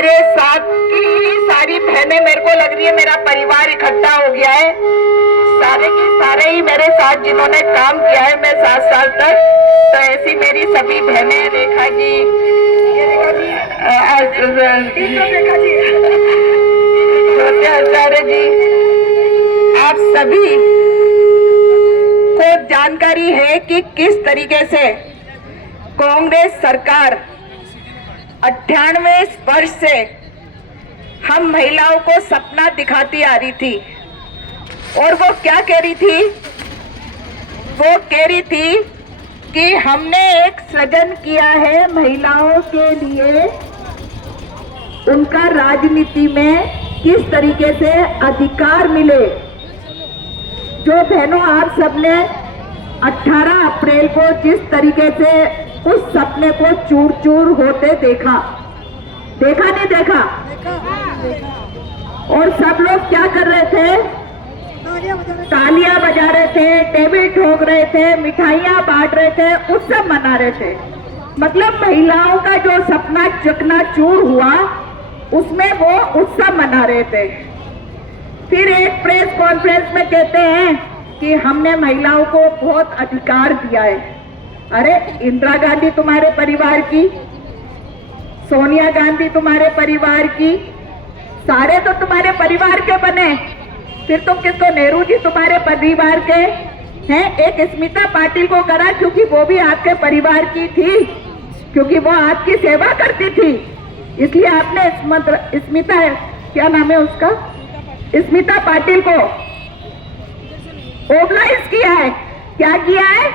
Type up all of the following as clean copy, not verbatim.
मेरे साथ की सारी बहनें, मेरे को लग रही है मेरा परिवार इकट्ठा हो गया है। सारे की सारे ही मेरे साथ जिन्होंने काम किया है मैं 7 साल तक, तो ऐसी मेरी सभी बहनें, रेखा जी, ये रेखा जी, आचार्य जी, आप सभी को जानकारी है कि किस तरीके से कांग्रेस सरकार 98 वर्ष से हम महिलाओं को सपना दिखाती आ रही थी। और वो क्या कह रही थी? वो कह रही थी कि हमने एक सृजन किया है महिलाओं के लिए, उनका राजनीति में किस तरीके से अधिकार मिले। जो बहनों, आप सबने 18 अप्रैल को जिस तरीके से उस सपने को चूर चूर होते देखा नहीं देखा? और सब लोग क्या कर रहे थे? तालियां बजा रहे थे, टेबल ठोक रहे थे, मिठाइयां बांट रहे थे, उत्सव मना रहे थे। मतलब महिलाओं का जो सपना चकनाचूर हुआ उसमें वो उत्सव मना रहे थे। फिर एक प्रेस कॉन्फ्रेंस में कहते हैं कि हमने महिलाओं को बहुत अधिकार दिया है। अरे, इंदिरा गांधी तुम्हारे परिवार की, सोनिया गांधी तुम्हारे परिवार की, सारे तो तुम्हारे परिवार के बने। फिर तुम किसको? नेहरू जी तुम्हारे परिवार के हैं। एक स्मिता पाटिल को करा क्योंकि वो भी आपके परिवार की थी, क्योंकि वो आपकी सेवा करती थी, इसलिए आपने स्मिता, क्या नाम है उसका, स्मिता पाटिल को ओबलाइज किया है। क्या किया है?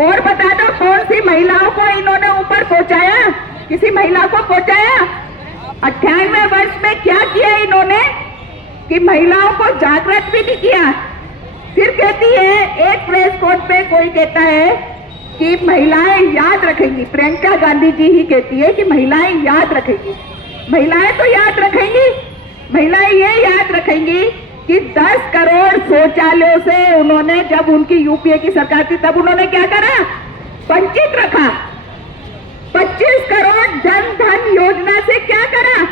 और बता दो, कौन सी महिलाओं को इन्होंने ऊपर पहुंचाया? किसी महिला को पहुंचाया? 98 वर्ष में क्या किया इन्होंने कि महिलाओं को जागृत भी नहीं किया। फिर कहती है, एक प्रेस कॉन्फ्रेंस पे कोई कहता है कि महिलाएं याद रखेंगी, प्रियंका गांधी जी ही कहती है कि महिलाएं याद रखेंगी। महिलाएं तो याद रखेंगी, महिलाएं ये याद रखेंगी कि 10 करोड़ शौचालयों से उन्होंने, जब उनकी यूपीए की सरकार थी तब उन्होंने क्या करा? वंचित रखा। 25 करोड़ जन धन योजना से क्या करा?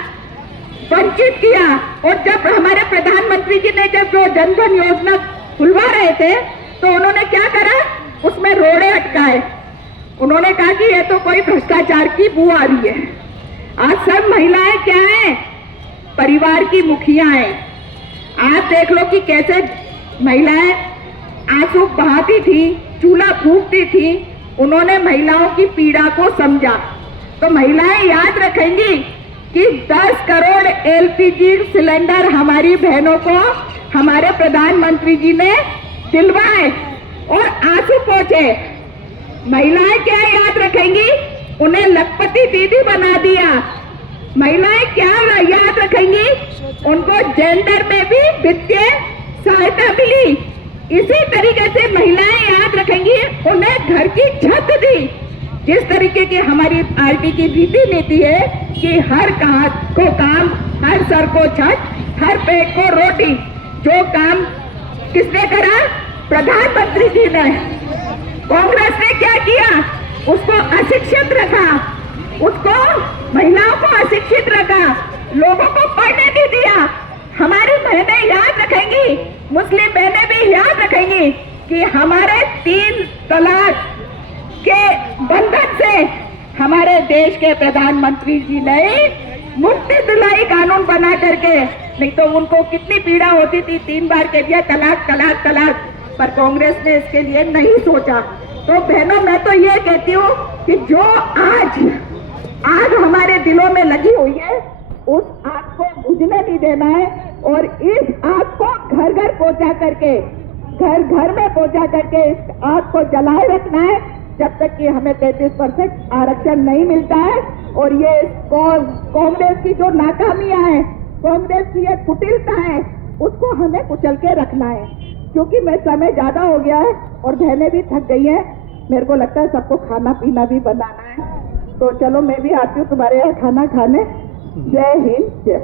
वंचित किया। और जब हमारे प्रधानमंत्री जी ने जब जो जन धन योजना खुलवा रहे थे तो उन्होंने क्या करा? उसमें रोड़े अटकाए। उन्होंने कहा कि ये तो कोई भ्रष्टाचार की बू आ रही है। आज सब महिलाएं क्या है? परिवार की मुखिया हैं। आप देख लो कि कैसे महिलाएं आंसू बहाती थी, चूल्हा फूंकती थी। उन्होंने महिलाओं की पीड़ा को समझा। तो महिलाएं याद रखेंगी कि 10 करोड़ एलपीजी सिलेंडर हमारी बहनों को हमारे प्रधानमंत्री जी ने दिलवाए और आंसू पहुंचे। महिलाएं क्या याद रखेंगी? उन्हें लखपति दीदी बना दिया। महिलाएं क्या याद रखेंगी? उनको जेंडर में भी वित्तीय सहायता मिली। इसी तरीके से महिलाएं याद रखेंगी, उन्हें घर की छत दी। जिस तरीके की हमारी पार्टी की रीति नीति है कि हर हाथ को काम, हर सर को छत, हर पेट को रोटी। जो काम किसने करा? प्रधानमंत्री जी ने। कांग्रेस ने क्या किया? उसको अशिक्षित रखा, उसको महिलाओं को अशिक्षित रखा, लोगों को पढ़ने नहीं दिया। हमारी बहनें याद रखेंगी, मुस्लिम बहनें भी याद रखेंगी कि हमारे 3 तलाक के बंधन से हमारे देश के प्रधानमंत्री जी ने मुफ्ती दिलाई कानून बना करके, नहीं तो उनको कितनी पीड़ा होती थी, 3 बार कह दिया तलाक तलाक तलाक, पर कांग्रेस ने इसके लिए नहीं सोचा। तो बहनों, मैं तो ये कहती हूँ कि जो आग हमारे दिलों में लगी हुई है उस आग को बुझने नहीं देना है और इस आग को घर घर पहुंचा करके, घर में पहुंचा करके इस आग को जलाए रखना है जब तक कि हमें 33% आरक्षण नहीं मिलता है। और ये कांग्रेस की जो नाकामियां हैं, कांग्रेस की ये कुटिलता है, उसको हमें कुचल के रखना है। क्योंकि मैं समय ज्यादा हो गया है और बहनें भी थक गई हैं। मेरे को लगता है सबको खाना पीना भी बनाना है, तो चलो मैं भी आती हूँ तुम्हारे यहाँ खाना खाने। जय हिंद, जय।